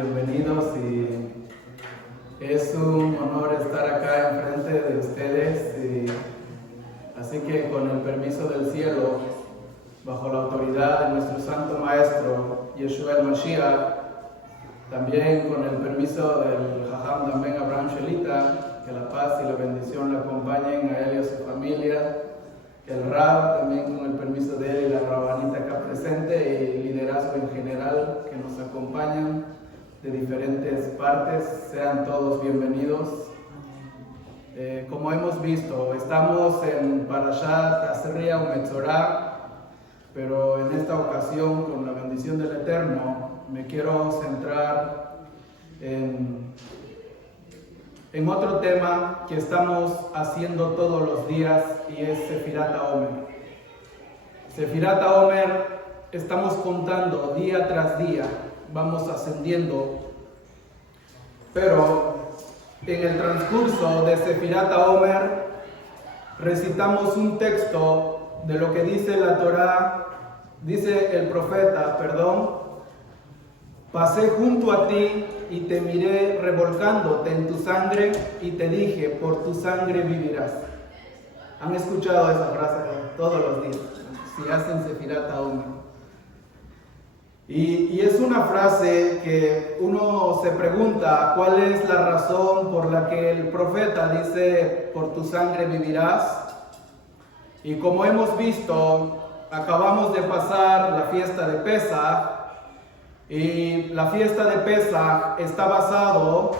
Bienvenidos y es un honor estar acá enfrente de ustedes. Así que con el permiso del cielo, bajo la autoridad de nuestro Santo Maestro, Yeshua el Mashiach, también con el permiso del Jajam Damen Abraham Shelita, que la paz y la bendición le acompañen a él y a su familia, que el Rab, también con el permiso de él y la Rabanita acá presente, y liderazgo en general que nos acompañan de diferentes partes, sean todos bienvenidos. Como hemos visto, estamos en Parashat Asriya Umetzorah, pero en esta ocasión, con la bendición del Eterno, me quiero centrar en otro tema que estamos haciendo todos los días, y es Sefirat HaOmer. Sefirat HaOmer, estamos contando día tras día, vamos ascendiendo, pero en el transcurso de Sefirat HaOmer recitamos un texto de lo que dice la Torá, dice el profeta, pasé junto a ti y te miré revolcándote en tu sangre y te dije, por tu sangre vivirás. ¿Han escuchado esa frase todos los días? Si hacen Sefirat HaOmer. Y es una frase que uno se pregunta cuál es la razón por la que el profeta dice, por tu sangre vivirás. Y como hemos visto, acabamos de pasar la fiesta de Pesaj, y la fiesta de Pesaj está basado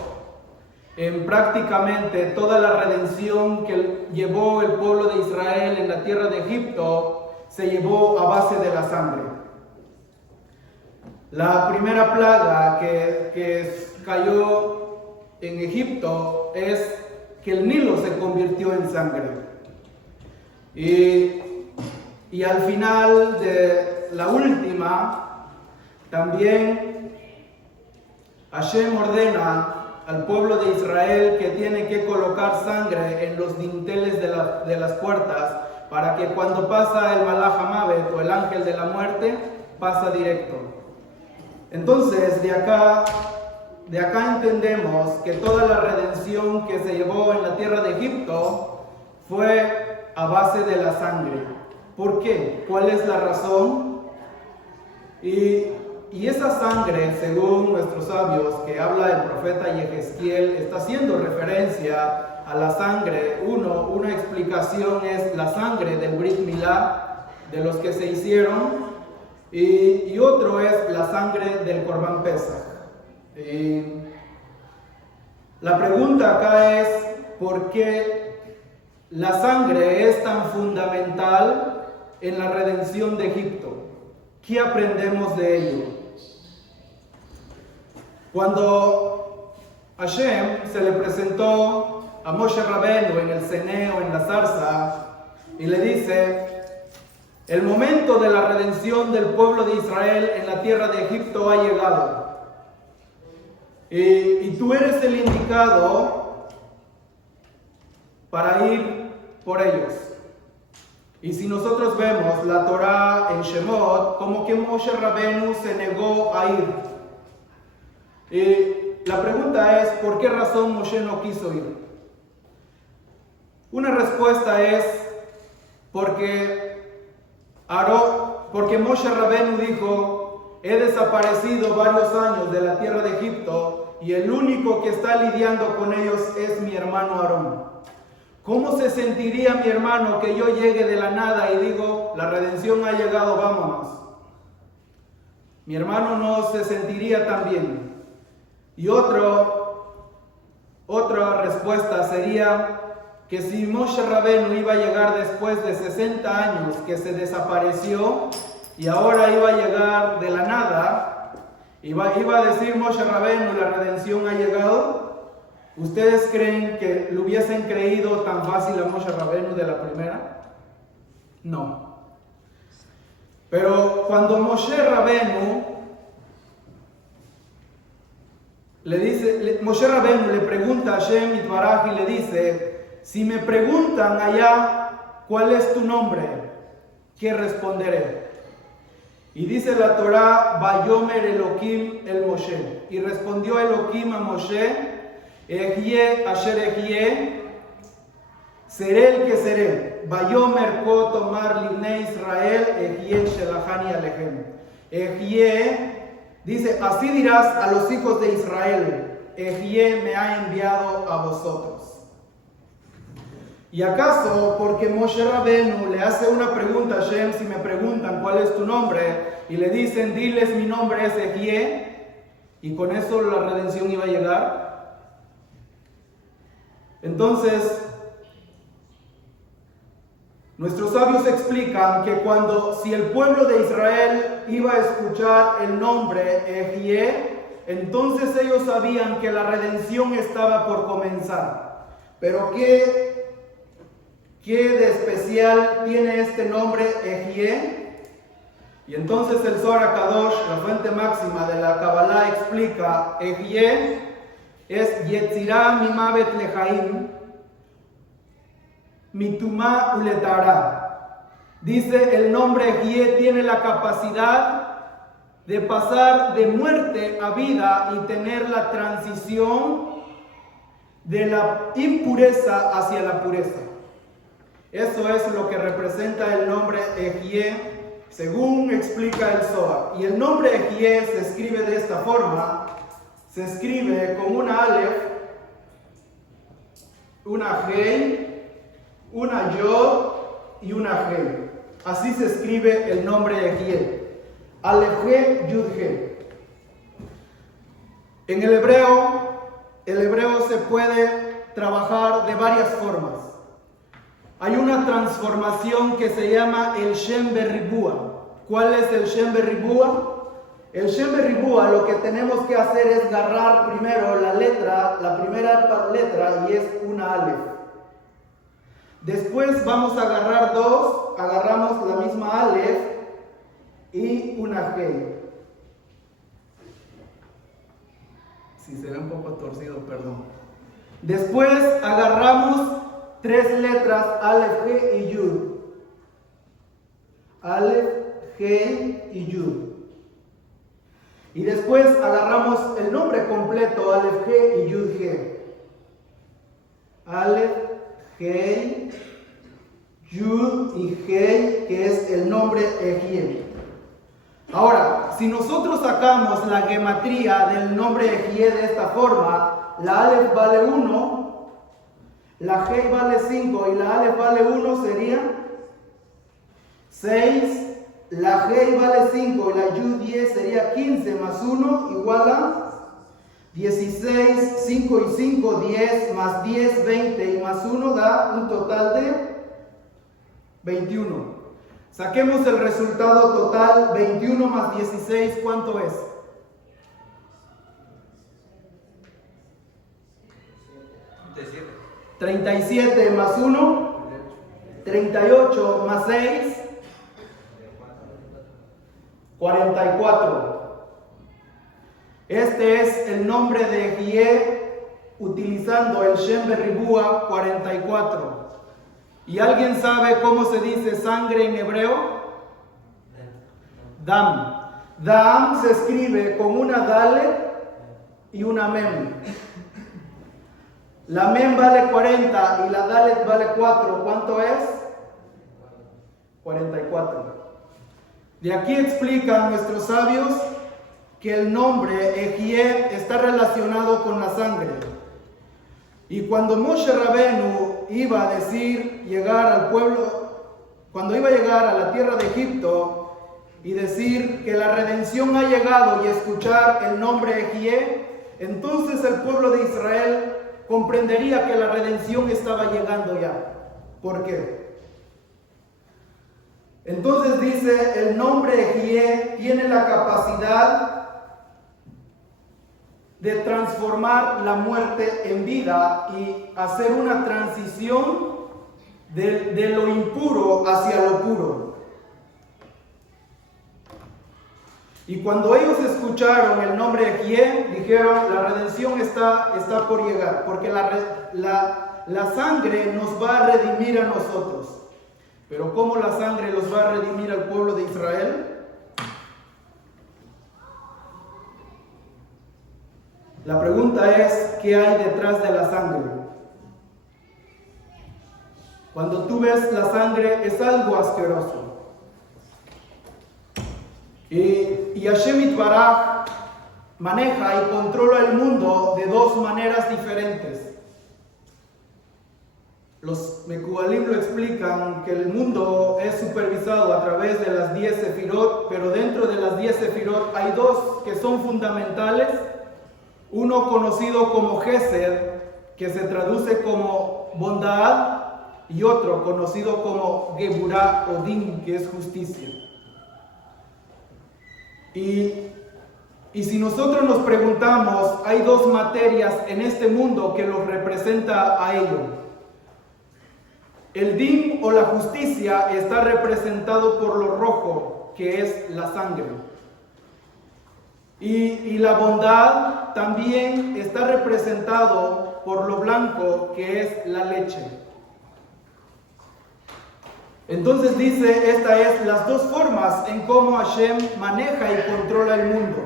en prácticamente toda la redención que llevó el pueblo de Israel en la tierra de Egipto, se llevó a base de la sangre. La primera plaga que cayó en Egipto es que el Nilo se convirtió en sangre. Y al final de la última, también Hashem ordena al pueblo de Israel que tiene que colocar sangre en los dinteles de las puertas, para que cuando pasa el Malach HaMavet o el ángel de la muerte, pasa directo. Entonces, de acá entendemos que toda la redención que se llevó en la tierra de Egipto fue a base de la sangre. ¿Por qué? ¿Cuál es la razón? Y esa sangre, según nuestros sabios, que habla el profeta Yehezquiel, está haciendo referencia a la sangre. Una explicación es la sangre del Brit Milá, de los que se hicieron, y otro es la sangre del Corban Pesaj. La pregunta acá es, ¿por qué la sangre es tan fundamental en la redención de Egipto? ¿Qué aprendemos de ello? Cuando Hashem se le presentó a Moshe Rabbeinu en el ceneo, en la zarza, y le dice, el momento de la redención del pueblo de Israel en la tierra de Egipto ha llegado. Y tú eres el indicado para ir por ellos. Y si nosotros vemos la Torá en Shemot, como que Moshe Rabbeinu se negó a ir. Y la pregunta es, ¿por qué razón Moshe no quiso ir? Una respuesta es, porque Moshe Rabbeinu dijo, he desaparecido varios años de la tierra de Egipto, y el único que está lidiando con ellos es mi hermano Aarón. ¿Cómo se sentiría mi hermano que yo llegue de la nada y digo, la redención ha llegado, vámonos? Mi hermano no se sentiría tan bien. Y otra respuesta sería que si Moshe Rabbeinu iba a llegar después de 60 años que se desapareció, y ahora iba a llegar de la nada, iba a decir Moshe Rabbeinu, la redención ha llegado. ¿Ustedes creen que lo hubiesen creído tan fácil a Moshe Rabbeinu de la primera? No. Pero cuando Moshe Rabbeinu Moshe Rabbeinu le pregunta a Hashem Yitbaraj y le dice, si me preguntan allá, ¿cuál es tu nombre? ¿Qué responderé? Y dice la Torá, Vayomer Elohim el Moshe. Y respondió Elohim a Moshe, Ejie asher ejie, seré el que seré. Vayomer ko tomar libnei Israel, Ejie shelachani alejem. Ejie, dice, así dirás a los hijos de Israel, Ejie me ha enviado a vosotros. ¿Y acaso porque Moshe Rabenu le hace una pregunta a Hashem, si me preguntan cuál es tu nombre, y le dicen, diles mi nombre es Ejie, y con eso la redención iba a llegar? Entonces, nuestros sabios explican que si el pueblo de Israel iba a escuchar el nombre Ejie, entonces ellos sabían que la redención estaba por comenzar. Pero ¿qué de especial tiene este nombre Ejie? Y entonces el Zohar HaKadosh, la fuente máxima de la Kabbalah, explica, Ejie es Yetzirah mimavet lechaim, mitumá uletara. Dice, el nombre Ejie tiene la capacidad de pasar de muerte a vida y tener la transición de la impureza hacia la pureza. Eso es lo que representa el nombre Ejie, según explica el Zohar. Y el nombre Ejie se escribe de esta forma. Se escribe con una Aleph, una Hei, una Yod y una Hei. Así se escribe el nombre Ejie. Aleph He, Yud He. En el hebreo se puede trabajar de varias formas. Hay una transformación que se llama el Shem Berribua. ¿Cuál es el Shem Berribua? El Shem Berribua, lo que tenemos que hacer es agarrar primero la primera letra, y es una Aleph. Después vamos a agarrar dos, agarramos la misma Aleph y una Hei. Si se ve un poco torcido, perdón. Después agarramos tres letras, Aleph, He y Yud. Aleph, He y Yud. Y después agarramos el nombre completo, Aleph, He y Yud, He. Aleph, He, Yud y He, que es el nombre Ejie. Ahora, si nosotros sacamos la gematría del nombre Ejie de esta forma, la Aleph vale 1, la Hei vale 5 y la Aleph vale 1, sería 6. La Hei vale 5 y la Yud 10 sería 15 más 1 igual a 16. 5 y 5, 10 más 10, 20 y más 1 da un total de 21. Saquemos el resultado total. 21 más 16, ¿cuánto es? 37 más 1, 38 más 6, 44. Este es el nombre de Ejie utilizando el Shem Berribua 44. ¿Y alguien sabe cómo se dice sangre en hebreo? Dam. Dam se escribe con una Dalet y una Mem. La Mem vale 40 y la Dalet vale 4. ¿Cuánto es? 44. De aquí explican nuestros sabios que el nombre Ejie está relacionado con la sangre. Y cuando Moshe Rabenu iba a llegar al pueblo, cuando iba a llegar a la tierra de Egipto y decir que la redención ha llegado y escuchar el nombre Ejie, entonces el pueblo de Israel comprendería que la redención estaba llegando ya. ¿Por qué? Entonces dice, el nombre Ejie tiene la capacidad de transformar la muerte en vida y hacer una transición de lo impuro hacia lo puro. Y cuando ellos escucharon el nombre Ejie, dijeron, la redención está por llegar, porque la sangre nos va a redimir a nosotros. Pero ¿cómo la sangre los va a redimir al pueblo de Israel? La pregunta es, ¿qué hay detrás de la sangre? Cuando tú ves la sangre es algo asqueroso. Y Hashem Yitbaraj maneja y controla el mundo de dos maneras diferentes. Los Mekubalim lo explican que el mundo es supervisado a través de las 10 sefirot, pero dentro de las 10 sefirot hay dos que son fundamentales. Uno conocido como Gesed, que se traduce como bondad, y otro conocido como Geburah o Din, que es justicia. Y si nosotros nos preguntamos, hay dos materias en este mundo que los representa a ello. El din o la justicia está representado por lo rojo, que es la sangre. Y la bondad también está representado por lo blanco, que es la leche. Entonces dice, estas es las dos formas en cómo Hashem maneja y controla el mundo.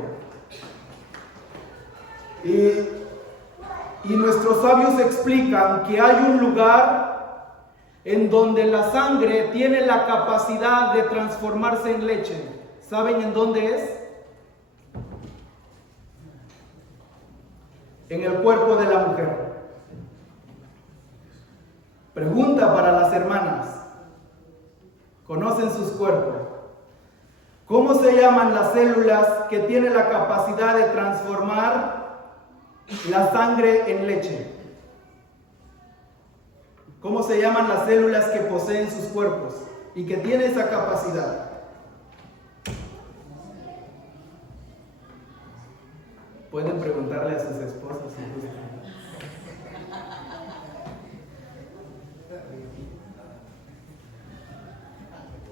Y nuestros sabios explican que hay un lugar en donde la sangre tiene la capacidad de transformarse en leche. ¿Saben en dónde es? En el cuerpo de la mujer. Pregunta para las hermanas. ¿Conocen sus cuerpos? ¿Cómo se llaman las células que tienen la capacidad de transformar la sangre en leche? ¿Cómo se llaman las células que poseen sus cuerpos y que tienen esa capacidad? Pueden preguntarle a sus esposas si gustan.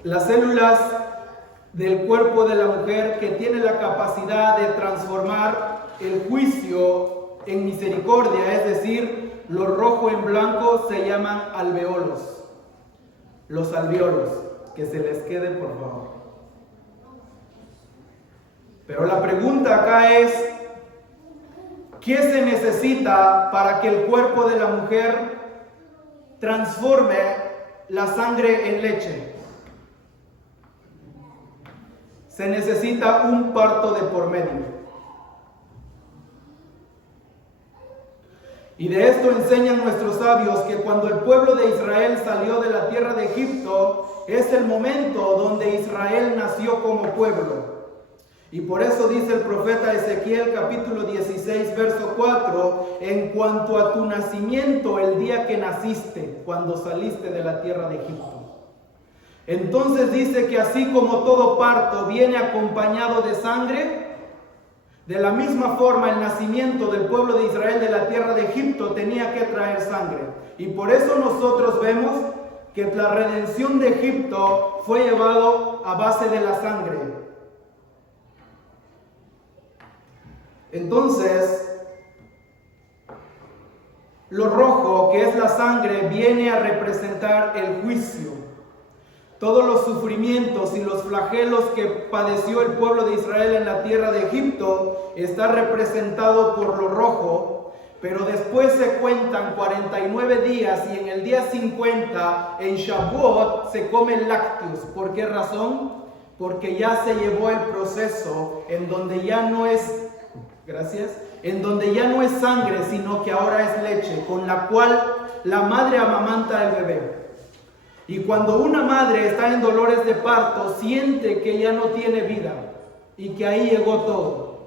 Las células del cuerpo de la mujer que tiene la capacidad de transformar el juicio en misericordia, es decir, lo rojo en blanco, se llaman alveolos. Los alveolos, que se les quede por favor. Pero la pregunta acá es, ¿qué se necesita para que el cuerpo de la mujer transforme la sangre en leche? Se necesita un parto de por medio. Y de esto enseñan nuestros sabios que cuando el pueblo de Israel salió de la tierra de Egipto, es el momento donde Israel nació como pueblo. Y por eso dice el profeta Ezequiel capítulo 16 verso 4, en cuanto a tu nacimiento, el día que naciste, cuando saliste de la tierra de Egipto. Entonces dice que así como todo parto viene acompañado de sangre, de la misma forma el nacimiento del pueblo de Israel de la tierra de Egipto tenía que traer sangre. Y por eso nosotros vemos que la redención de Egipto fue llevado a base de la sangre. Entonces, lo rojo, que es la sangre, viene a representar el juicio. Todos los sufrimientos y los flagelos que padeció el pueblo de Israel en la tierra de Egipto está representado por lo rojo, pero después se cuentan 49 días y en el día 50, en Shavuot, se come lácteos. ¿Por qué razón? Porque ya se llevó el proceso en donde ya no es, en donde ya no es sangre, sino que ahora es leche, con la cual la madre amamanta al bebé. Y cuando una madre está en dolores de parto, siente que ya no tiene vida y que ahí llegó todo.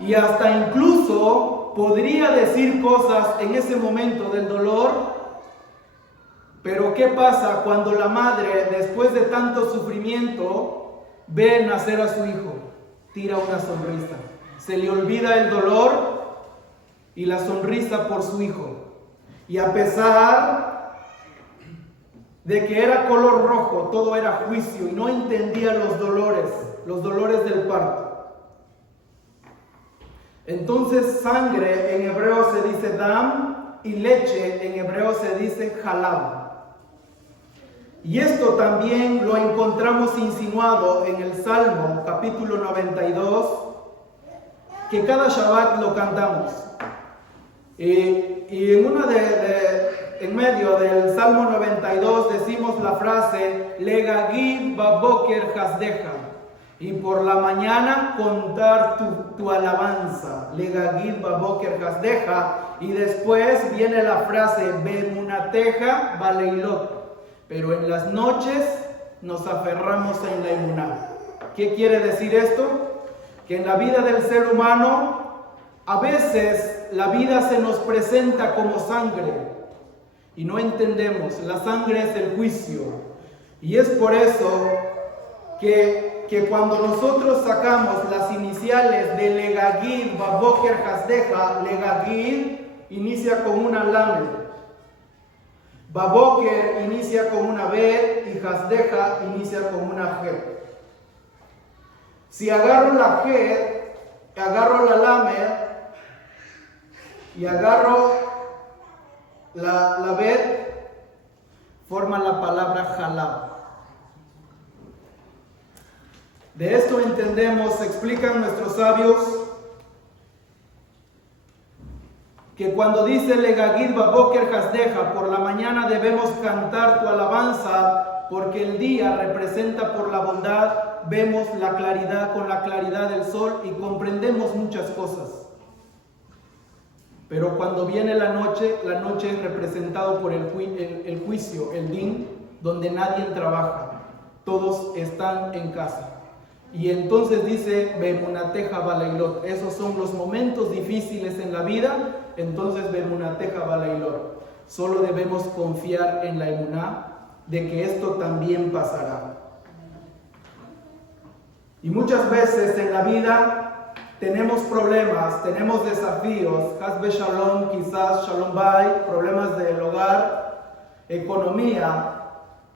Y hasta incluso podría decir cosas en ese momento del dolor, pero ¿qué pasa cuando la madre, después de tanto sufrimiento, ve nacer a su hijo? Tira una sonrisa. Se le olvida el dolor y la sonrisa por su hijo. Y a pesar de que era color rojo, todo era juicio y no entendía los dolores del parto. Entonces sangre en hebreo se dice dam y leche en hebreo se dice halab. Y esto también lo encontramos insinuado en el Salmo capítulo 92, que cada Shabbat lo cantamos. Y en medio del Salmo 92 decimos la frase Legagid baboker hasdeja, y por la mañana contar tu alabanza, Legagid baboker hasdeja, y después viene la frase Bemunateja baleilot, pero en las noches nos aferramos en la emuná. ¿Qué quiere decir esto? Que en la vida del ser humano a veces la vida se nos presenta como sangre y no entendemos. La sangre es el juicio, y es por eso que cuando nosotros sacamos las iniciales de Legagid baboker hasdeja, Legagid inicia con una lamed, baboker inicia con una bet y hasdeja inicia con una het. Si agarro la het, agarro la lamed y agarro la bet, forma la palabra halab. De esto entendemos, explican nuestros sabios, que cuando dice Legagid baboker hasdeja, por la mañana debemos cantar tu alabanza, porque el día representa por la bondad, vemos la claridad con la claridad del sol y comprendemos muchas cosas. Pero cuando viene la noche es representado por el juicio, el din, donde nadie trabaja, todos están en casa. Y entonces dice Bemunateja baleilot, esos son los momentos difíciles en la vida. Entonces Bemunateja baleilot, solo debemos confiar en la emuná de que esto también pasará. Y muchas veces en la vida tenemos problemas, tenemos desafíos, Hasbe Shalom, quizás Shalom Bay, problemas del hogar, economía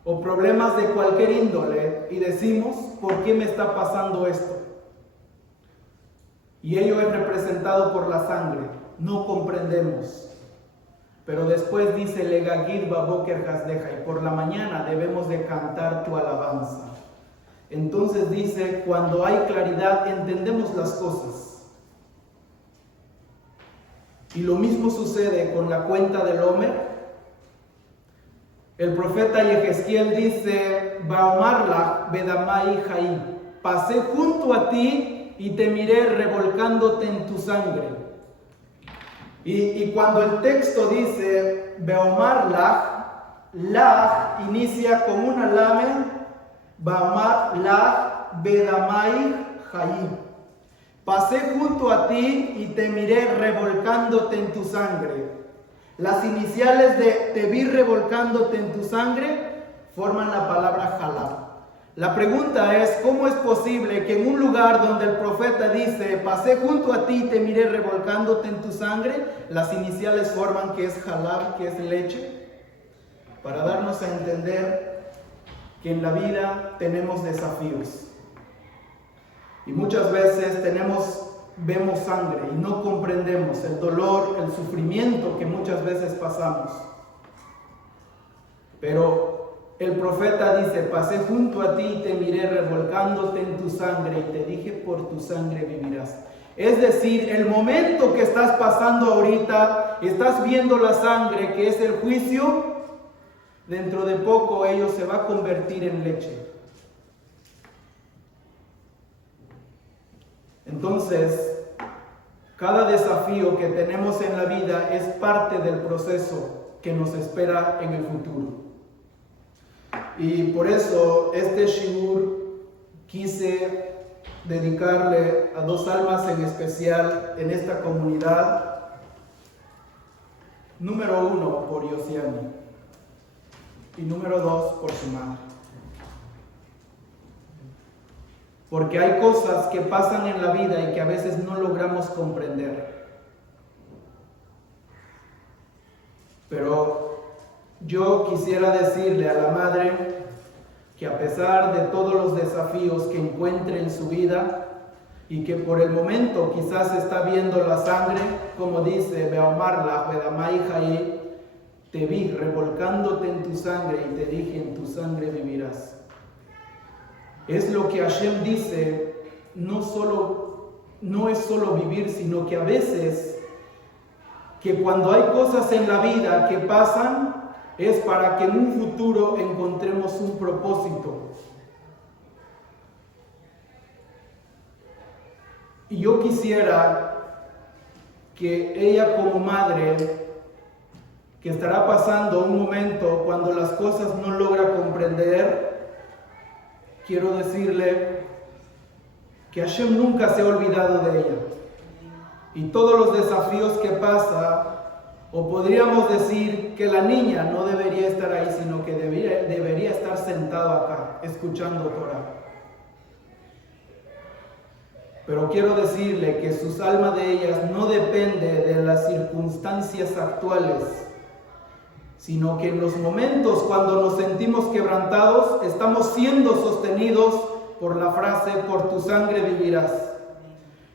o problemas de cualquier índole, y decimos, ¿por qué me está pasando esto? Y ello es representado por la sangre, no comprendemos. Pero después dice Legagid baboker hasdeja, y por la mañana debemos de cantar tu alabanza. Entonces dice, cuando hay claridad entendemos las cosas. Y lo mismo sucede con la cuenta del Homer. El profeta Yehezquiel dice, Baomarla bedamai jaim, pasé junto a ti y te miré revolcándote en tu sangre. Y cuando el texto dice Baomarla, la inicia con una lamed, Baomarla bedamai jaim, pasé junto a ti y te miré revolcándote en tu sangre. Las iniciales de te vi revolcándote en tu sangre forman la palabra halab. La pregunta es, ¿cómo es posible que en un lugar donde el profeta dice, pasé junto a ti y te miré revolcándote en tu sangre, las iniciales forman que es halab, que es leche? Para darnos a entender que en la vida tenemos desafíos. Y muchas veces vemos sangre y no comprendemos el dolor, el sufrimiento que muchas veces pasamos. Pero el profeta dice, pasé junto a ti y te miré revolcándote en tu sangre y te dije, por tu sangre vivirás. Es decir, el momento que estás pasando ahorita, estás viendo la sangre que es el juicio, dentro de poco ello se va a convertir en leche. Entonces, cada desafío que tenemos en la vida es parte del proceso que nos espera en el futuro. Y por eso este shiur quise dedicarle a dos almas en especial en esta comunidad. Número 1 por Yosiani y número 2 por su madre. Porque hay cosas que pasan en la vida y que a veces no logramos comprender. Pero yo quisiera decirle a la madre que a pesar de todos los desafíos que encuentre en su vida y que por el momento quizás está viendo la sangre, como dice Beomarla, Bedamai Jaí, te vi revolcándote en tu sangre y te dije, en tu sangre vivirás. Es lo que Hashem dice, no solo no es solo vivir, sino que a veces, que cuando hay cosas en la vida que pasan, es para que en un futuro encontremos un propósito. Y yo quisiera que ella como madre, que estará pasando un momento cuando las cosas no logra comprender, quiero decirle que Hashem nunca se ha olvidado de ella. Y todos los desafíos que pasa, o podríamos decir que la niña no debería estar ahí, sino que debería estar sentado acá, escuchando Torah. Pero quiero decirle que su alma de ellas no depende de las circunstancias actuales, sino que en los momentos cuando nos sentimos quebrantados, estamos siendo sostenidos por la frase, por tu sangre vivirás.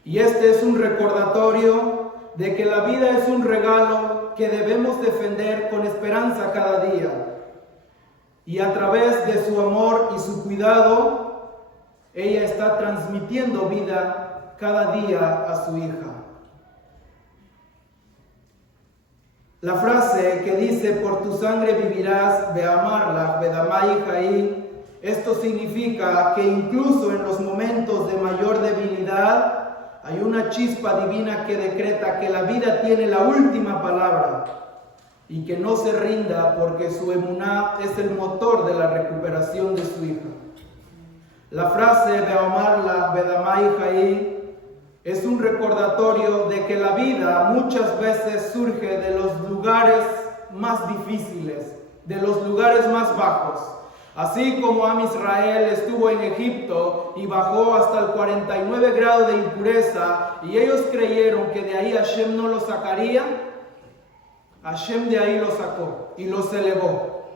Y este es un recordatorio de que la vida es un regalo que debemos defender con esperanza cada día. Y a través de su amor y su cuidado, ella está transmitiendo vida cada día a su hija. La frase que dice, por tu sangre vivirás, beamarla, bedamai jaí, esto significa que incluso en los momentos de mayor debilidad, hay una chispa divina que decreta que la vida tiene la última palabra y que no se rinda porque su emuná es el motor de la recuperación de su hija. La frase beamarla, bedamai jaí, es un recordatorio de que la vida muchas veces surge de los lugares más difíciles, de los lugares más bajos. Así como Am Israel estuvo en Egipto y bajó hasta el 49 grado de impureza y ellos creyeron que de ahí Hashem no lo sacaría, Hashem de ahí lo sacó y los elevó.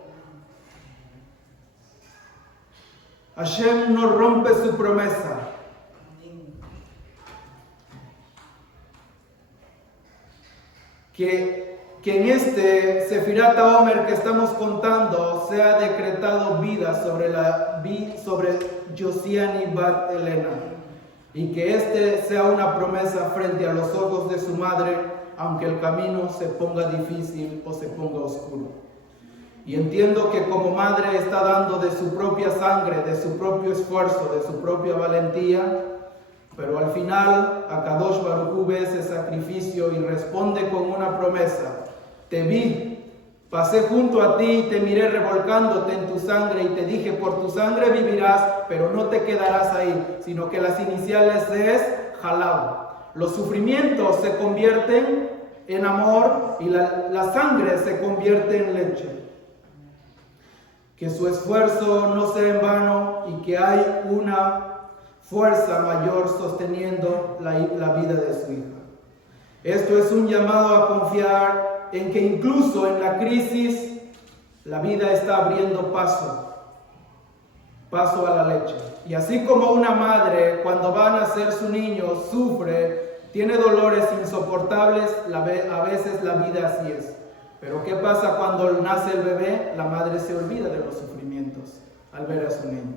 Hashem no rompe su promesa. Que en este Sefirat HaOmer que estamos contando se ha decretado vida sobre Josiani Bat Elena, y que este sea una promesa frente a los ojos de su madre, aunque el camino se ponga difícil o se ponga oscuro. Y entiendo que como madre está dando de su propia sangre, de su propio esfuerzo, de su propia valentía, pero al final Akadosh Baruj Hu ve ese sacrificio y responde con una promesa. Te vi, pasé junto a ti y te miré revolcándote en tu sangre y te dije, por tu sangre vivirás, pero no te quedarás ahí, sino que las iniciales es Halab. Los sufrimientos se convierten en amor y la sangre se convierte en leche. Que su esfuerzo no sea en vano y que hay una fuerza mayor sosteniendo la vida de su hija. Esto es un llamado a confiar en que incluso en la crisis la vida está abriendo paso a la leche. Y así como una madre cuando va a nacer su niño sufre, tiene dolores insoportables, a veces la vida así es. Pero ¿qué pasa cuando nace el bebé? La madre se olvida de los sufrimientos al ver a su niño.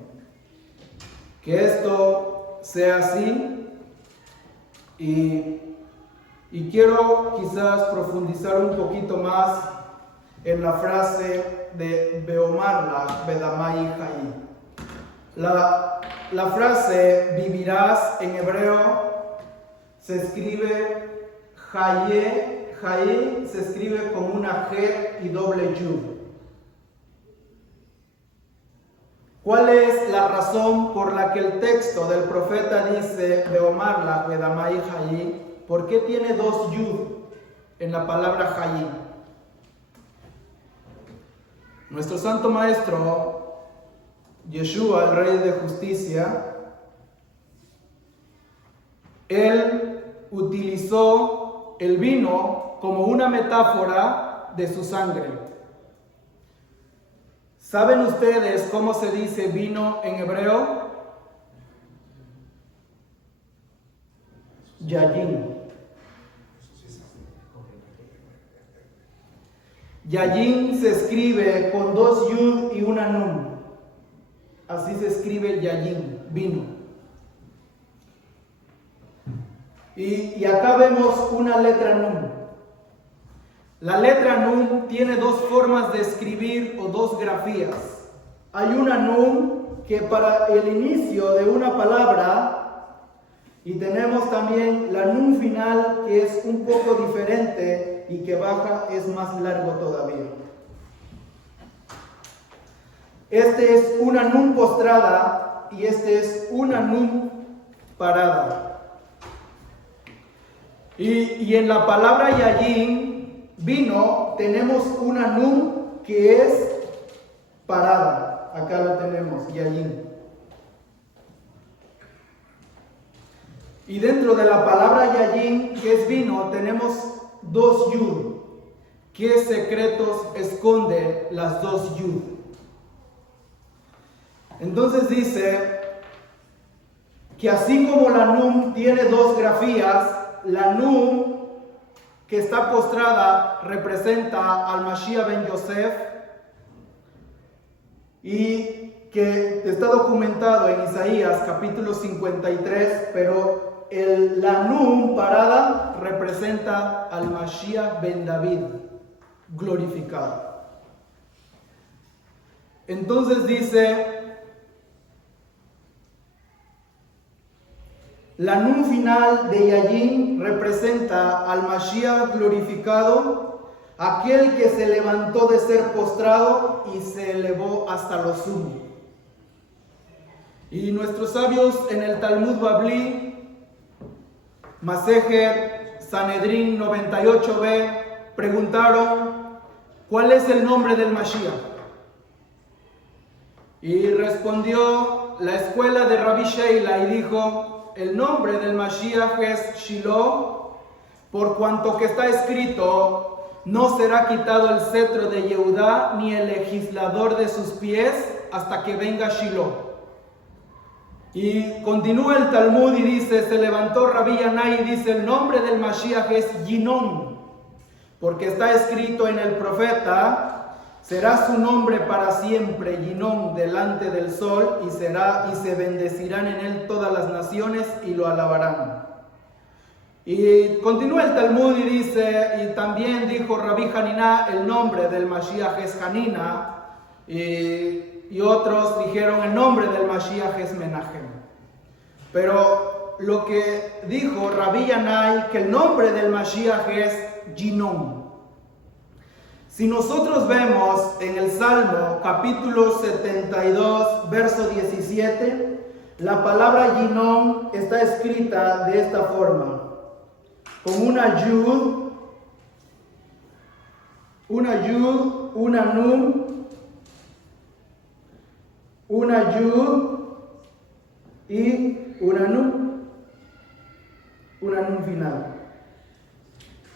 Que esto sea así y quiero quizás profundizar un poquito más en la frase de Beomarla, Bedamai Jaí. La frase vivirás en hebreo se escribe Jaí se escribe con una G y doble Yud. ¿Cuál es la razón por la que el texto del profeta dice Beomarla, Bedamai Jaí? ¿Por qué tiene dos Yud en la palabra Jaí? Nuestro santo maestro, Yeshua, el Rey de Justicia, él utilizó el vino como una metáfora de su sangre. ¿Saben ustedes cómo se dice vino en hebreo? Yayin. Yayin se escribe con dos yud y una nun. Así se escribe yayin, vino. Y acá vemos una letra Nun. La letra Nun tiene dos formas de escribir o dos grafías. Hay una Nun que para el inicio de una palabra, y tenemos también la Nun final que es un poco diferente y que baja es más largo todavía. Este es una Nun postrada y este es una Nun parada. Y en la palabra Yayin, vino, tenemos una Nun que es parada. Acá lo tenemos, Yayin. Y dentro de la palabra Yayin, que es vino, tenemos dos Yud. ¿Qué secretos esconde las dos Yud? Entonces dice que así como la Nun tiene dos grafías, la Nun que está postrada representa al Mashiach ben Yosef y que está documentado en Isaías capítulo 53, pero la Nun parada representa al Mashiach ben David glorificado. Entonces dice, la Nun final de Yayin representa al Mashiach glorificado, aquel que se levantó de ser postrado y se elevó hasta lo sumo. Y nuestros sabios en el Talmud Babli, Masejet Sanedrín 98b, preguntaron, ¿cuál es el nombre del Mashiach? Y respondió la escuela de Rabbi Sheila y dijo, el nombre del Mashiach es Shiloh, por cuanto que está escrito, no será quitado el cetro de Yehudá ni el legislador de sus pies hasta que venga Shiloh. Y continúa el Talmud y dice, se levantó Rabbi Yanai y dice, el nombre del Mashiach es Yinon, porque está escrito en el profeta, será su nombre para siempre, Yinon, delante del sol, y se bendecirán en él todas las naciones y lo alabarán. Y continúa el Talmud y dice, y también dijo Rabbi Hanina, el nombre del Mashiach es Hanina, y otros dijeron el nombre del Mashiach es Menachem. Pero lo que dijo Rabbi Yanai, que el nombre del Mashiach es Yinon. Si nosotros vemos en el Salmo capítulo 72, verso 17, la palabra Yinon está escrita de esta forma, con una Yud, una Nun, una Yud y una Nun final.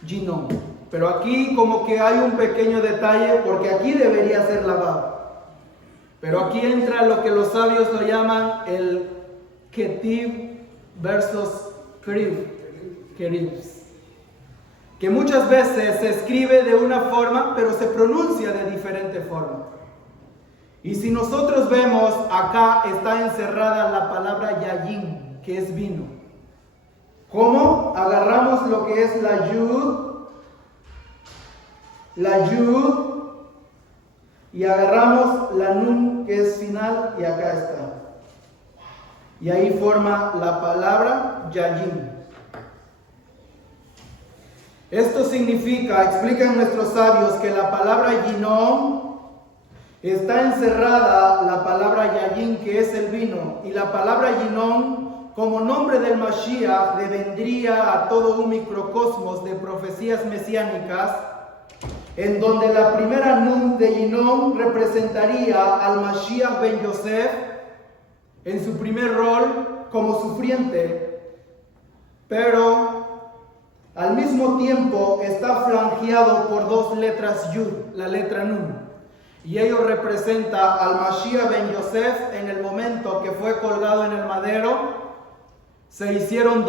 Yinon. Pero aquí como que hay un pequeño detalle, porque aquí debería ser lavado. Pero aquí entra lo que los sabios lo llaman el Ketiv versus Keribs, que muchas veces se escribe de una forma, pero se pronuncia de diferente forma. Y si nosotros vemos, acá está encerrada la palabra Yayin, que es vino. ¿Cómo? Agarramos lo que es la Yud, y agarramos la Nun que es final y acá está. Y ahí forma la palabra Yayin. Esto significa, explican nuestros sabios, que la palabra Yinon está encerrada, la palabra Yayin que es el vino, y la palabra Yinon como nombre del Mashiach devendría a todo un microcosmos de profecías mesiánicas, en donde la primera Nun de Yinon representaría al Mashiach ben Yosef en su primer rol como sufriente, pero al mismo tiempo está flanqueado por dos letras Yud, la letra Nun, y ello representa al Mashiach ben Yosef en el momento que fue colgado en el madero. Se hicieron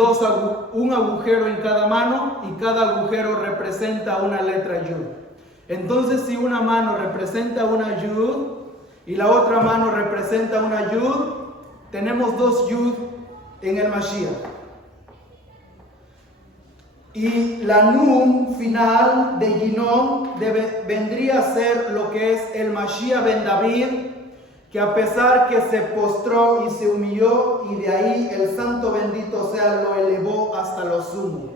un agujero en cada mano y cada agujero representa una letra Yud. Entonces, si una mano representa una Yud y la otra mano representa una Yud, tenemos dos Yud en el Mashiach. Y la Nun final de Ginon vendría a ser lo que es el Mashiach ben David, que a pesar que se postró y se humilló, y de ahí el santo bendito sea lo elevó hasta lo sumo.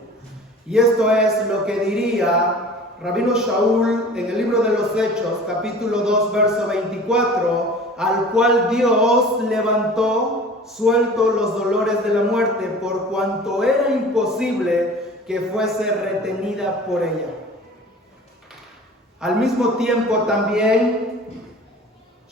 Y esto es lo que diría Rabino Shaul en el libro de los Hechos, capítulo 2, verso 24, al cual Dios levantó suelto los dolores de la muerte, por cuanto era imposible que fuese retenida por ella. Al mismo tiempo también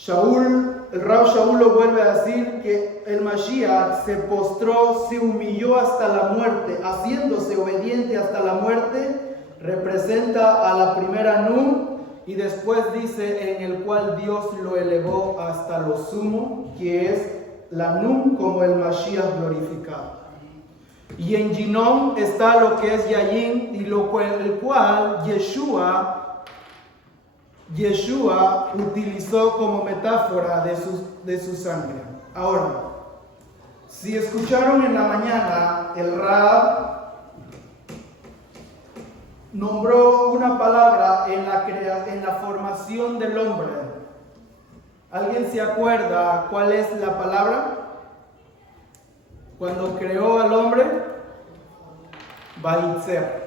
el Rab Shaul lo vuelve a decir que el Mashiach se postró, se humilló hasta la muerte, haciéndose obediente hasta la muerte, representa a la primera Nun, y después dice en el cual Dios lo elevó hasta lo sumo, que es la Nun como el Mashiach glorificado. Y en Ginon está lo que es Yayin, y el cual Yeshua utilizó como metáfora de su sangre. Ahora, si escucharon en la mañana, el Rab nombró una palabra en la formación del hombre. ¿Alguien se acuerda cuál es la palabra? Cuando creó al hombre, Vayitzer.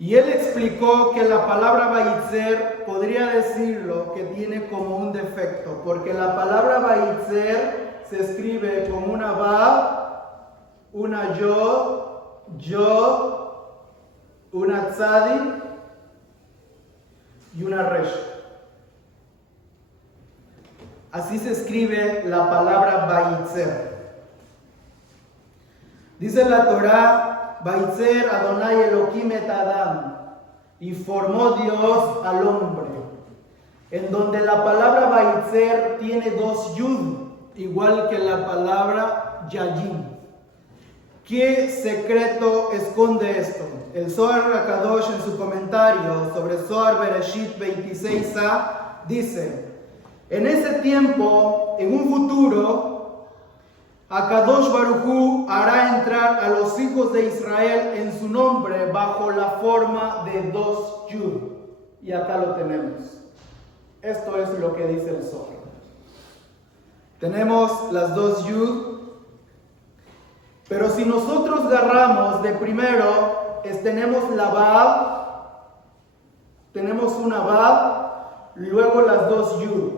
Y él explicó que la palabra Vayitzer podría decirlo que tiene como un defecto, porque la palabra Vayitzer se escribe con una Vav, una Yod, una Tzadik y una Resh. Así se escribe la palabra Vayitzer. Dice la Torá, Vayitzer Adonai Elohim et Adam, y formó Dios al hombre, en donde la palabra Vayitzer tiene dos yud, igual que la palabra Yayin. ¿Qué secreto esconde esto? El Zohar HaKadosh en su comentario sobre Zohar Bereshit 26a dice: en ese tiempo, en un futuro, HaKadosh Baruj Hu hará entrar a los hijos de Israel en su nombre bajo la forma de dos yud. Y acá lo tenemos. Esto es lo que dice el Zohar. Tenemos las dos yud. Pero si nosotros agarramos de primero, tenemos la Vav, tenemos una Vav, luego las dos Yud.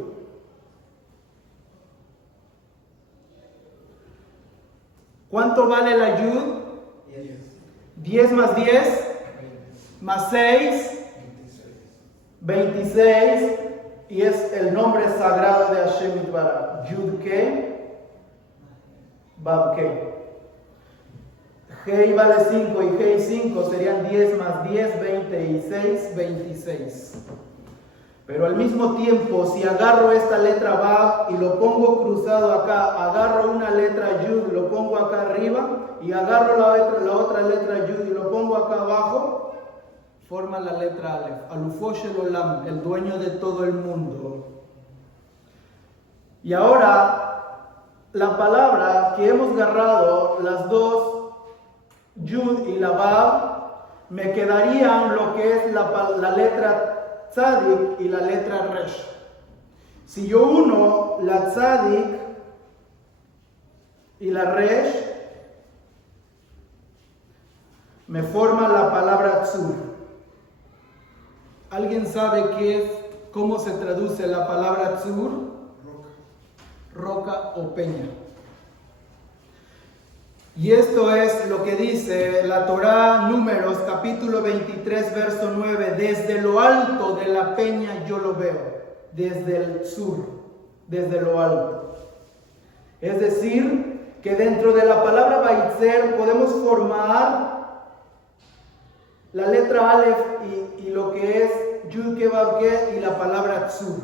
¿Cuánto vale la Yud? 10 más 10, más 6, 26, y es el nombre sagrado de Hashem Yitbaraj. Yud Ke, Vav Ke. Hei vale 5 y Hei 5 serían 10 más 10, 26, 26. Pero al mismo tiempo, si agarro esta letra Vav y lo pongo cruzado acá, agarro una letra Yud, lo pongo acá arriba, y agarro la otra letra Yud y lo pongo acá abajo, forma la letra Aleph. Alufosh el Olam, el dueño de todo el mundo. Y ahora, la palabra que hemos agarrado, las dos Yud y la Vav, me quedarían lo que es la letra Tzadik y la letra Resh. Si yo uno la Tzadik y la Resh, me forma la palabra Tzur. ¿Alguien sabe cómo se traduce la palabra Tzur? Roca o peña. Y esto es lo que dice la Torá, Números, capítulo 23, verso 9. Desde lo alto de la peña yo lo veo, desde el sur, desde lo alto. Es decir, que dentro de la palabra Vayitzer podemos formar la letra Aleph y lo que es Yud Ke Vav Ke y la palabra Tzur.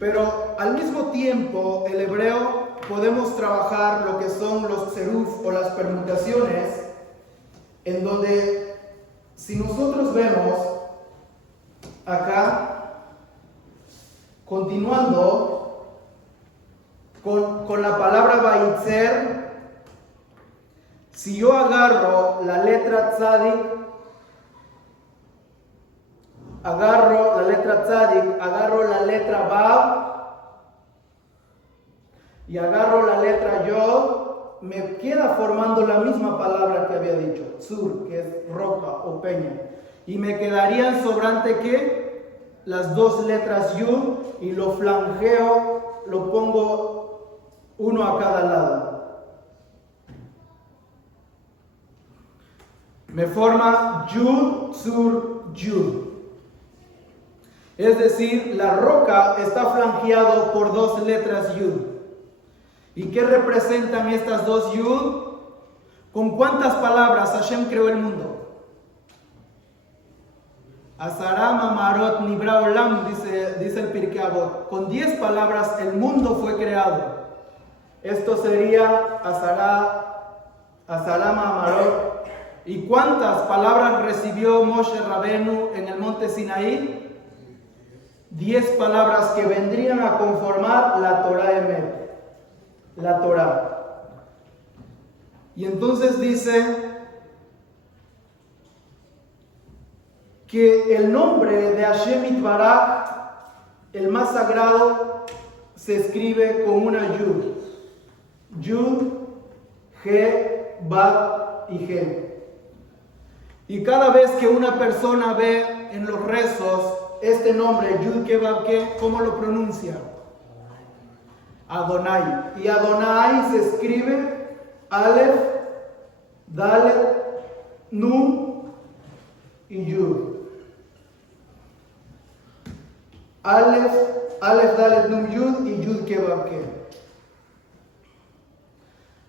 Pero al mismo tiempo, el hebreo podemos trabajar lo que son los tzeruf o las permutaciones, en donde si nosotros vemos acá, continuando con la palabra Vayitzer, Si yo agarro la letra tzadik, agarro la letra Vav y agarro la letra Yod, me queda formando la misma palabra que había dicho, Tzur, que es roca o peña. Y me quedarían sobrante ¿qué? Las dos letras Yud, y lo flangeo, lo pongo uno a cada lado. Me forma Yud, Tzur, Yud. Es decir, la roca está flanqueado por dos letras Yud. ¿Y qué representan estas dos Yud? ¿Con cuántas palabras Hashem creó el mundo? Asaram Amarot Nibra Olam, dice el Pirkei Avot. Con 10 palabras el mundo fue creado. Esto sería Asaram Amarot. ¿Y cuántas palabras recibió Moshe Rabenu en el monte Sinaí? 10 palabras que vendrían a conformar la Torah Emet, la Torah. Y entonces dice que el nombre de Hashem Itbaraj, el más sagrado, se escribe con una Yud. Yud, He, Bat y He. Y cada vez que una persona ve en los rezos este nombre, Yud Ke Vav Ke, ¿cómo lo pronuncia? Adonai. Y Adonai se escribe Aleph, Dalet, Nun y Yud. Aleph, Dalet, Nun, Yud y Yud Ke Vav Ke.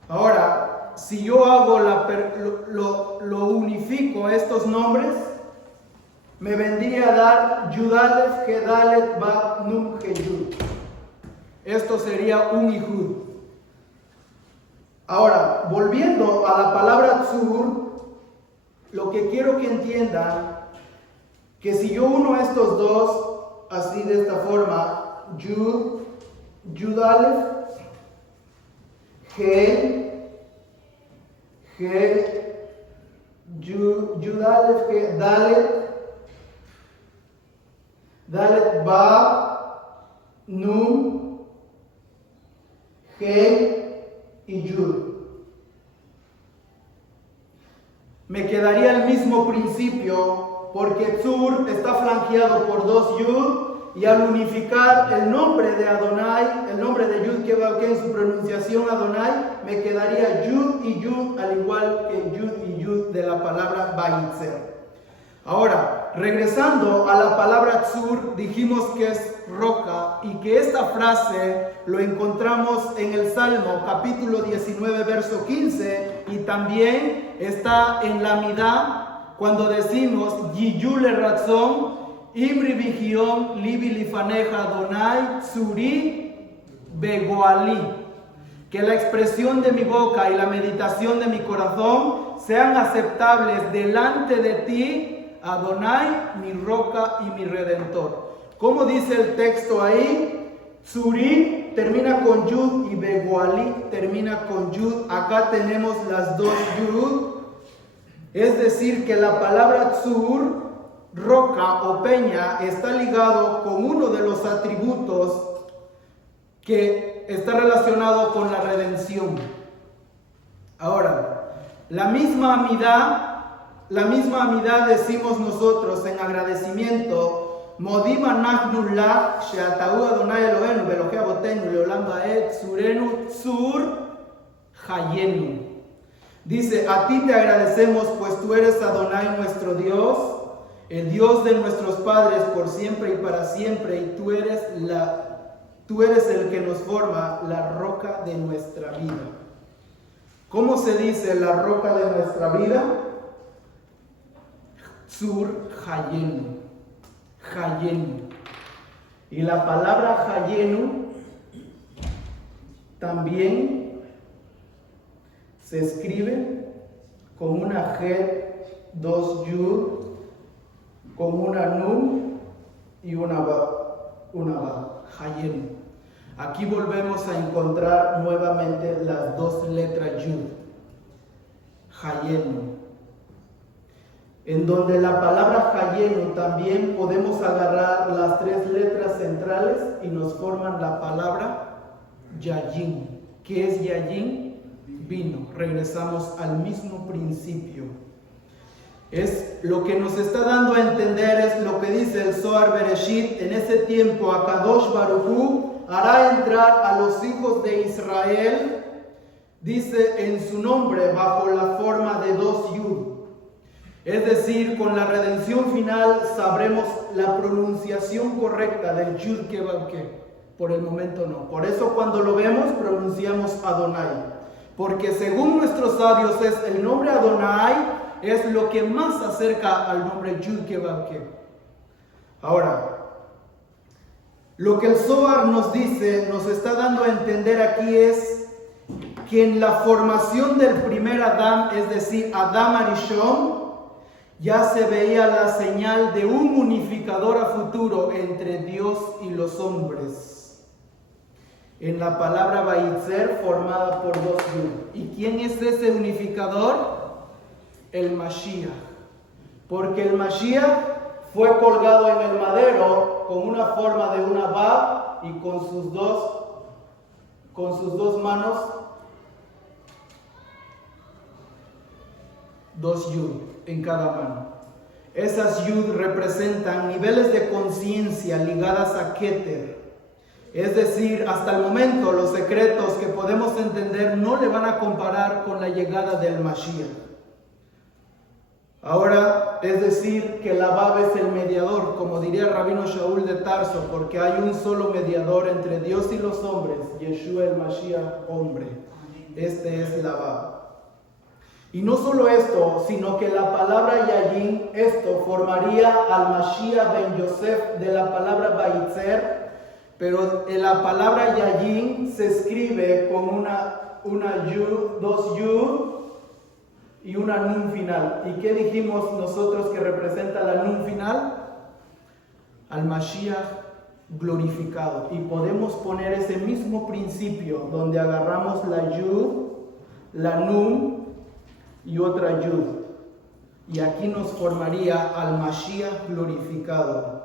Ahora, si yo hago lo unifico estos nombres, me vendría a dar Yud Aleph, He Dalet, Vav, Nun, He Yud. Esto sería un Ihud. Ahora, volviendo a la palabra Tzur, lo que quiero que entiendan, que si yo uno estos dos, así de esta forma, Yud Aleph, He, Yud Aleph, He, Dalet, Vav, Nun, He y Yud. Me quedaría el mismo principio, porque Tzur está flanqueado por dos Yud, y al unificar el nombre de Adonai, el nombre de Yud Ke Vav Ke en su pronunciación Adonai, me quedaría Yud y Yud, al igual que Yud y Yud de la palabra Vayitzer. Ahora, regresando a la palabra Tzur, dijimos que es roca y que esta frase lo encontramos en el Salmo capítulo 19 verso 15, y también está en la Midá cuando decimos Yiyule Ratzon Imri Vigion Libi Lifaneja Adonai Tzuri Begoali, que la expresión de mi boca y la meditación de mi corazón sean aceptables delante de ti, Adonai, mi roca y mi redentor. ¿Cómo dice el texto ahí? Tzuri termina con Yud y Begoali termina con Yud. Acá tenemos las dos Yud. Es decir, que la palabra Tzur, roca o peña, está ligado con uno de los atributos que está relacionado con la redención. Ahora, la misma amidad decimos nosotros en agradecimiento, Modim anachnu lach sheatau Adonai Elohenu velohe avotenu leolam va'ed tzurenu tzur hayenu. Dice, a ti te agradecemos, pues tú eres Adonai nuestro Dios, el Dios de nuestros padres por siempre y para siempre, y tú eres el que nos forma, la roca de nuestra vida. ¿Cómo se dice la roca de nuestra vida? Tzur Hayenu. Hayenu. Y la palabra Hayenu también se escribe con una Het, dos Yud, con una Nun y una Ba. Hayenu. Aquí volvemos a encontrar nuevamente las dos letras Yud. Hayenu, en donde la palabra Hayenu también podemos agarrar las 3 letras centrales y nos forman la palabra Yayin. ¿Qué es Yayin? Vino. Regresamos al mismo principio. Es lo que nos está dando a entender, es lo que dice el Zohar Bereshit. En ese tiempo Akadosh Baruj Hu hará entrar a los hijos de Israel, dice, en su nombre bajo la forma de 2 yud. Es decir, con la redención final sabremos la pronunciación correcta del yud que va que. Por el momento no. Por eso cuando lo vemos pronunciamos Adonai. Porque según nuestros sabios es el nombre Adonai es lo que más se acerca al nombre Yud que va que. Ahora, lo que el Zohar nos dice, nos está dando a entender aquí es que en la formación del primer Adán, es decir, Adam Arishon, ya se veía la señal de un unificador a futuro entre Dios y los hombres. En la palabra Vayitzer formada por 2 yud. ¿Y quién es ese unificador? El Mashiach. Porque el Mashiach fue colgado en el madero con una forma de una Vav y con sus dos manos 2 yud en cada mano. Esas yud representan niveles de conciencia ligadas a Keter. Es decir, hasta el momento los secretos que podemos entender no le van a comparar con la llegada del Mashiach. Ahora, es decir, que la Vav es el mediador, como diría el Rabino Shaul de Tarso, porque hay un solo mediador entre Dios y los hombres, Yeshua el Mashiach, hombre. Este es la Vav. Y no solo esto, sino que la palabra Yayin, esto formaría al Mashiach ben Yosef de la palabra Vayitzer. Pero en la palabra Yayin se escribe con una yud, 2 yud y una nun final. ¿Y qué dijimos nosotros que representa la nun final? Al Mashiach glorificado. Y podemos poner ese mismo principio donde agarramos la yud, la nun y otra yud. Y aquí nos formaría al Mashiach glorificado.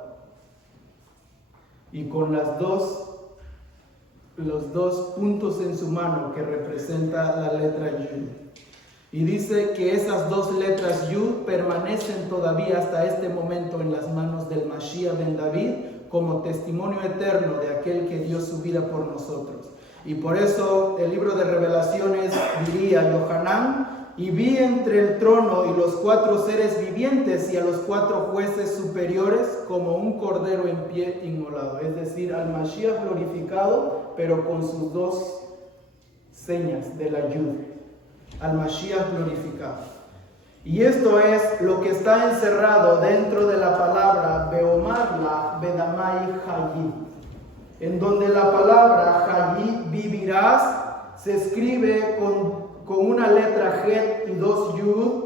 Y con los dos puntos en su mano que representa la letra Yud. Y dice que esas 2 letras Yud permanecen todavía hasta este momento en las manos del Mashiach ben David como testimonio eterno de aquel que dio su vida por nosotros. Y por eso el libro de Revelaciones diría Yohanan, y vi entre el trono y los 4 seres vivientes y a los 4 jueces superiores como un cordero en pie inmolado. Es decir, al Mashiach glorificado, pero con sus 2 señas de la Yud. Al Mashiach glorificado. Y esto es lo que está encerrado dentro de la palabra Beomarla Bedamai Hayid, en donde la palabra Hayid, vivirás, se escribe con una letra Het y 2 Yud.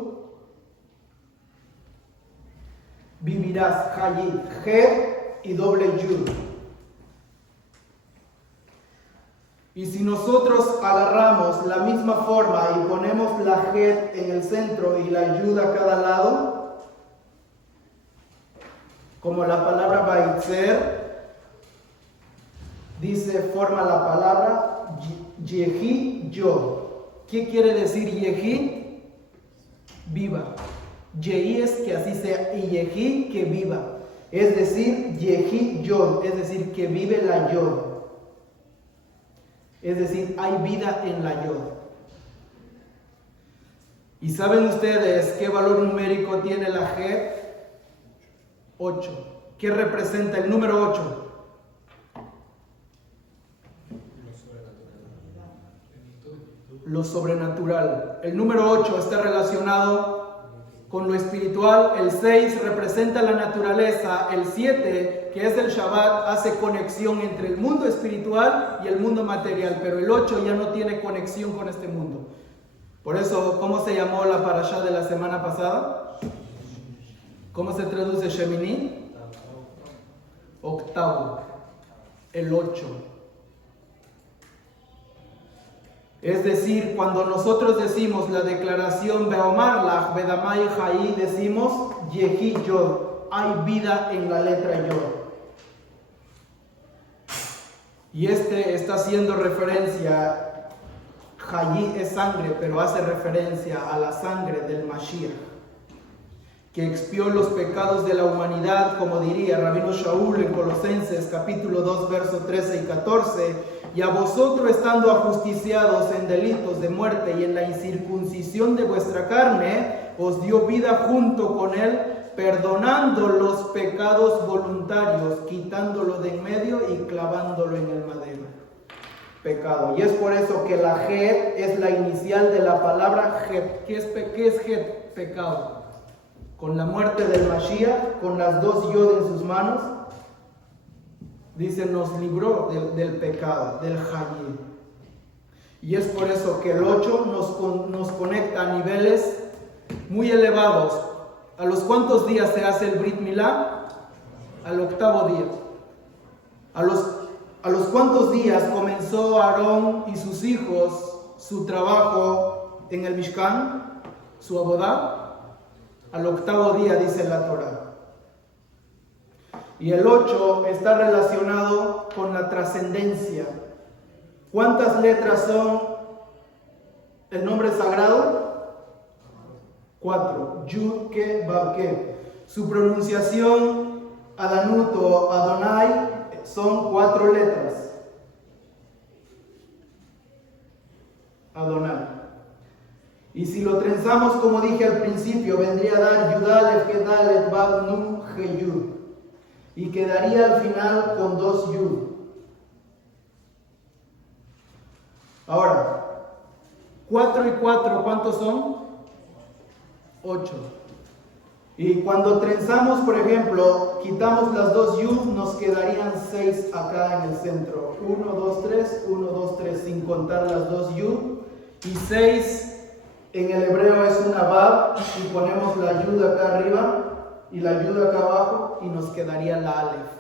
Vivirás, Hayid, Het y doble Yud. Y si nosotros agarramos la misma forma y ponemos la Het en el centro y la Yud a cada lado, como la palabra Vayitzer, dice, forma la palabra Yehi Yod. ¿Qué quiere decir Yehi? Viva. Yehi es que así sea, y Yehi que viva. Es decir, Yehi Yod, es decir, que vive la Yod. Es decir, hay vida en la Yod. ¿Y saben ustedes qué valor numérico tiene la Het? 8. ¿Qué representa el número 8? Lo sobrenatural. El número 8 está relacionado con lo espiritual. El 6 representa la naturaleza. El 7, que es el Shabbat, hace conexión entre el mundo espiritual y el mundo material. Pero el 8 ya no tiene conexión con este mundo. Por eso, ¿cómo se llamó la parashá de la semana pasada? ¿Cómo se traduce Shemini? Octavo. El 8. Es decir, cuando nosotros decimos la declaración Beomarlach, Bedamai Jai, decimos Yehi Yod, hay vida en la letra Yod. Y está haciendo referencia, Jai es sangre, pero hace referencia a la sangre del Mashiach, que expió los pecados de la humanidad, como diría Rabino Shaul en Colosenses capítulo 2, versos 13 y 14, y a vosotros estando ajusticiados en delitos de muerte y en la incircuncisión de vuestra carne, os dio vida junto con él, perdonando los pecados voluntarios, quitándolo de en medio y clavándolo en el madero. Pecado. Y es por eso que la Het es la inicial de la palabra Het. ¿Qué es Het? Pecado. Con la muerte del Mashiach, con las dos Yod en sus manos, dice, nos libró del pecado, del Hayy. Y es por eso que el 8 nos conecta a niveles muy elevados. ¿A los cuántos días se hace el Brit Milá? Al 8º día. ¿A los cuántos días comenzó Aarón y sus hijos su trabajo en el Mishkan? Su abodá. Al 8º día, dice la Torá. Y el 8 está relacionado con la trascendencia. ¿Cuántas letras son el nombre sagrado? 4. Yud, Ke, Vav, Ke. Su pronunciación, Adanut o Adonai, son 4 letras. Adonai. Y si lo trenzamos, como dije al principio, vendría a dar Yudalef, Kedalet, Vav, Nun, He, Yud. Y quedaría al final con 2 Yud. Ahora, 4 y 4, ¿cuántos son? 8. Y cuando trenzamos, por ejemplo, quitamos las 2 Yud, nos quedarían 6 acá en el centro. 1, 2, 3, 1, 2, 3, sin contar las 2 Yud. Y 6 en el hebreo es una Vav, y ponemos la Yud acá arriba y la Yud acá abajo, y nos quedaría la Aleph,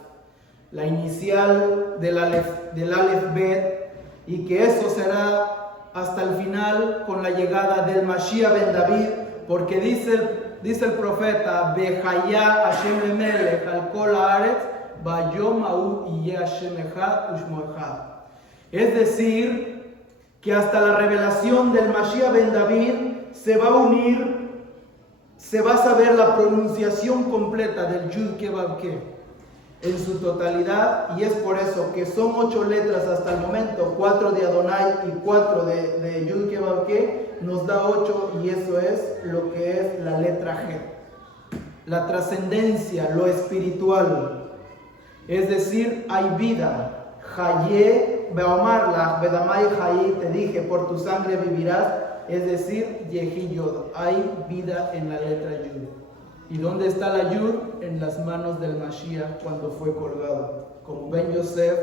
la inicial del Aleph Bet, y que eso será hasta el final con la llegada del Mashiach ben David, porque dice el profeta, Behaya Hashem Emelech al Kol Haaretz, Bayom Hau Yeh Hashem Echad Ushmo Echad. Es decir, que hasta la revelación del Mashiach ben David se va a unir, se va a saber la pronunciación completa del Yud Ke Vav Ke en su totalidad, y es por eso que son 8 letras hasta el momento, 4 de Adonai y 4 de Yud Ke Vav Ke, nos da 8, y eso es lo que es la letra G, la trascendencia, lo espiritual, es decir, hay vida. Hayé Beomarlach, Bedamai Jai, te dije, por tu sangre vivirás, es decir, Yehi Yod, hay vida en la letra Yud. ¿Y dónde está la Yud? En las manos del Mashiach cuando fue colgado, como Ben Yosef,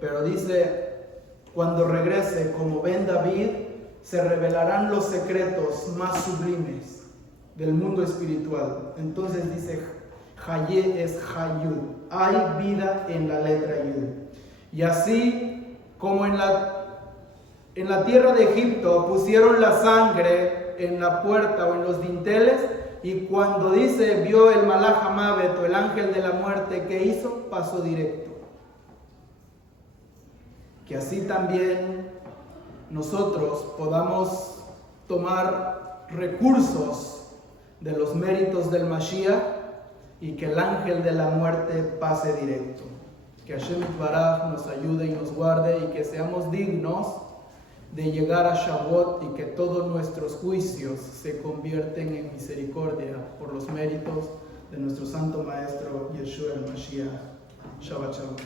pero dice, cuando regrese como Ben David, se revelarán los secretos más sublimes del mundo espiritual. Entonces dice, Hayé es Hayud, hay vida en la letra Yud. Y así como en la tierra de Egipto pusieron la sangre en la puerta o en los dinteles, y cuando dice, vio el Malach HaMavet o el ángel de la muerte, ¿qué hizo? Pasó directo. Que así también nosotros podamos tomar recursos de los méritos del Mashiach y que el ángel de la muerte pase directo. Que Hashem Baraj nos ayude y nos guarde, y que seamos dignos de llegar a Shavuot, y que todos nuestros juicios se convierten en misericordia por los méritos de nuestro Santo Maestro Yeshua el Mashiach. Shabbat Shalom.